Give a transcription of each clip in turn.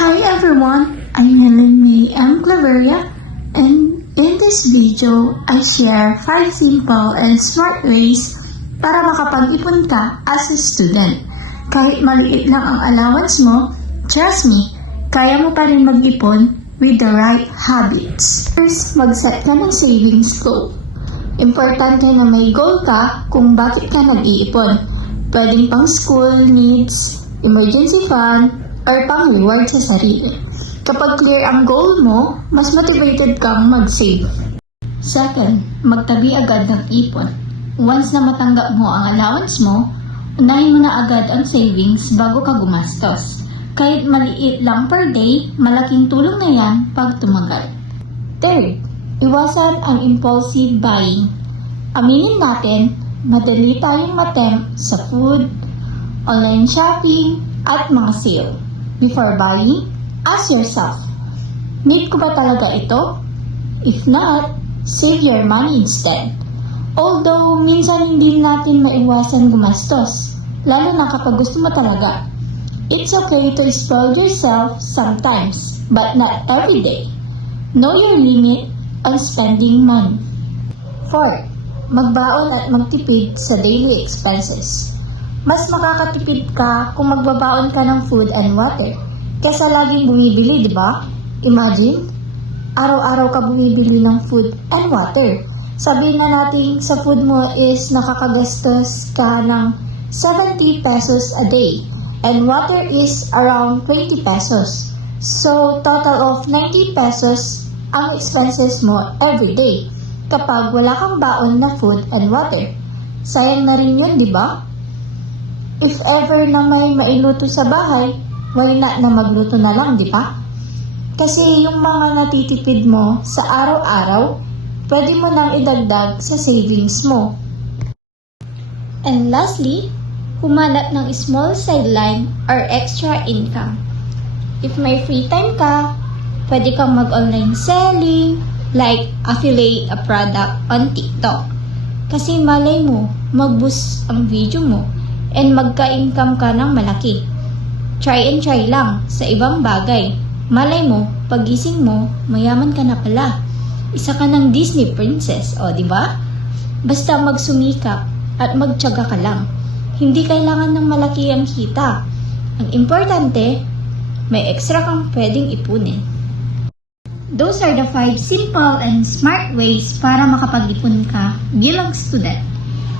Hi everyone, I'm Helen May M. Claveria, and in this video, I share 5 simple and smart ways para makapag-ipon ka as a student. Kahit maliit lang ang allowance mo, trust me, kaya mo pa rin mag-ipon with the right habits. First, mag-set ka ng savings goal. Importante na may goal ka kung bakit ka nag-iipon. Pwedeng pang school needs, emergency fund, or pang reward sa sarili. Kapag clear ang goal mo, mas motivated kang mag-save. Second, magtabi agad ng ipon. Once na matanggap mo ang allowance mo, unahin mo na agad ang savings bago ka gumastos. Kahit maliit lang per day, malaking tulong na yan pag tumagal. Third, iwasan ang impulsive buying. Aminin natin, madali tayong matempt sa food, online shopping, at mga sale. Before buying, ask yourself, need ko ba talaga ito? If not, save your money instead. Although, minsan hindi natin maiwasan gumastos, lalo na kapag gusto mo talaga. It's okay to spoil yourself sometimes, but not every day. Know your limit on spending money. 4. Magbaon at magtipid sa daily expenses. Mas makakatipid ka kung magbabaon ka ng food and water kaysa laging bumibili, di ba? Imagine, araw-araw ka bumibili ng food and water. Sabihin na natin sa food mo is nakakagastos ka ng 70 pesos a day and water is around 20 pesos. So, total of 90 pesos ang expenses mo every day kapag wala kang baon na food and water. Sayang na rin yun, di ba? If ever na may mailuto sa bahay, why not na magluto na lang, di ba? Kasi yung mga natitipid mo sa araw-araw, pwede mo nang idagdag sa savings mo. And lastly, humanap ng small sideline or extra income. If may free time ka, pwede kang mag-online selling, like affiliate a product on TikTok. Kasi malay mo, mag-boost ang video mo and magka-income ka ng malaki. Try and try lang sa ibang bagay. Malay mo, pagising mo, mayaman ka na pala. Isa ka ng Disney princess, o di ba? Basta magsumikap at magtiyaga ka lang. Hindi kailangan ng malaki ang kita. Ang importante, may extra kang pwedeng ipunin. Those are the 5 simple and smart ways para makapag-ipon ka bilang student.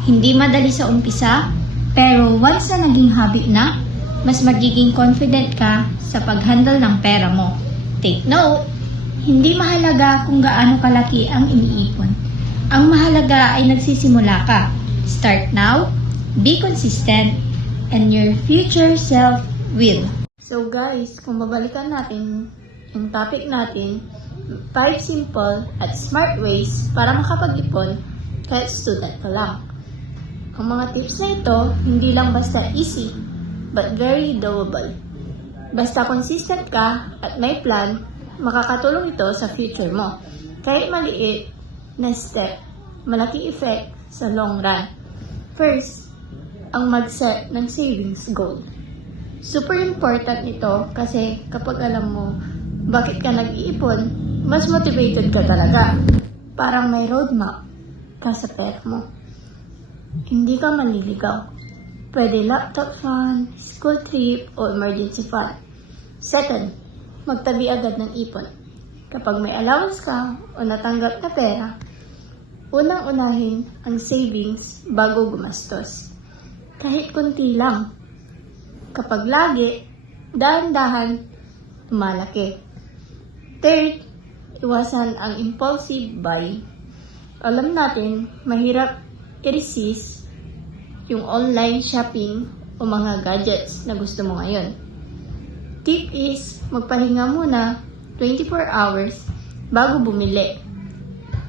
Hindi madali sa umpisa, pero once na naging habit na, mas magiging confident ka sa pag-handle ng pera mo. Take note, hindi mahalaga kung gaano kalaki ang iniipon. Ang mahalaga ay nagsisimula ka. Start now, be consistent, and your future self will. So guys, kung babalikan natin yung topic natin, 5 simple at smart ways para makapag-ipon kahit student ka lang. Ang mga tips na ito, hindi lang basta easy, but very doable. Basta consistent ka at may plan, makakatulong ito sa future mo. Kahit maliit na step, malaki effect sa long run. First, ang mag-set ng savings goal. Super important ito kasi kapag alam mo bakit ka nag-iipon, mas motivated ka talaga. Parang may roadmap ka sa pera mo. Hindi ka maliligaw. Pwede laptop fund, school trip, o emergency fund. Second, magtabi agad ng ipon. Kapag may allowance ka o natanggap na pera, unang-unahin ang savings bago gumastos. Kahit kunti lang. Kapag lagi, dahan-dahan, tumalaki. Third, iwasan ang impulsive buying. Alam natin, mahirap i-resist yung online shopping o mga gadgets na gusto mo ngayon. Tip is, magpahinga muna 24 hours bago bumili.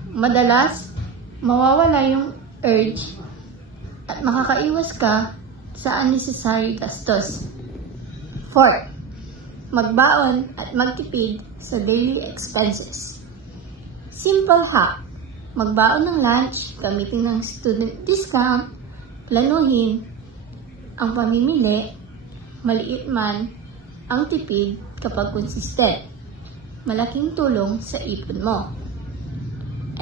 Madalas, mawawala yung urge at makakaiwas ka sa unnecessary gastos. 4. Magbaon at magtipid sa daily expenses. Simple hack. Magbaon ng lunch, gamitin ng student discount, planuhin ang pamimili, maliit man ang tipid kapag consistent. Malaking tulong sa ipon mo.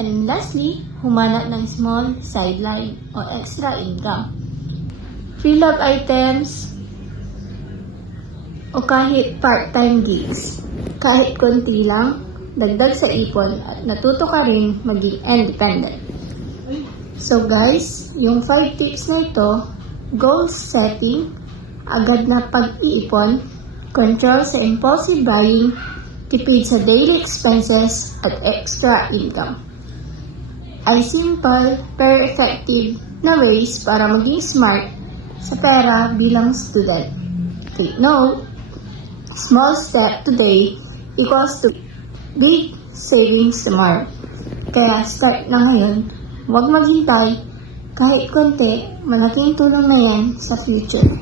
And lastly, humanap ng small sideline o extra income. Free love items o kahit part-time gigs. Kahit konti lang, dagdag sa ipon at natuto ka rin maging independent. So guys, yung 5 tips na ito, goal setting, agad na pag-iipon, control sa impulsive buying, tipid sa daily expenses, at extra income. Ay simple pero effective na ways para maging smart sa pera bilang student. Take note, small step today equals to big savings tomorrow. Kaya start na ngayon, huwag maghintay, kahit konti, malaking tulong na yan sa future.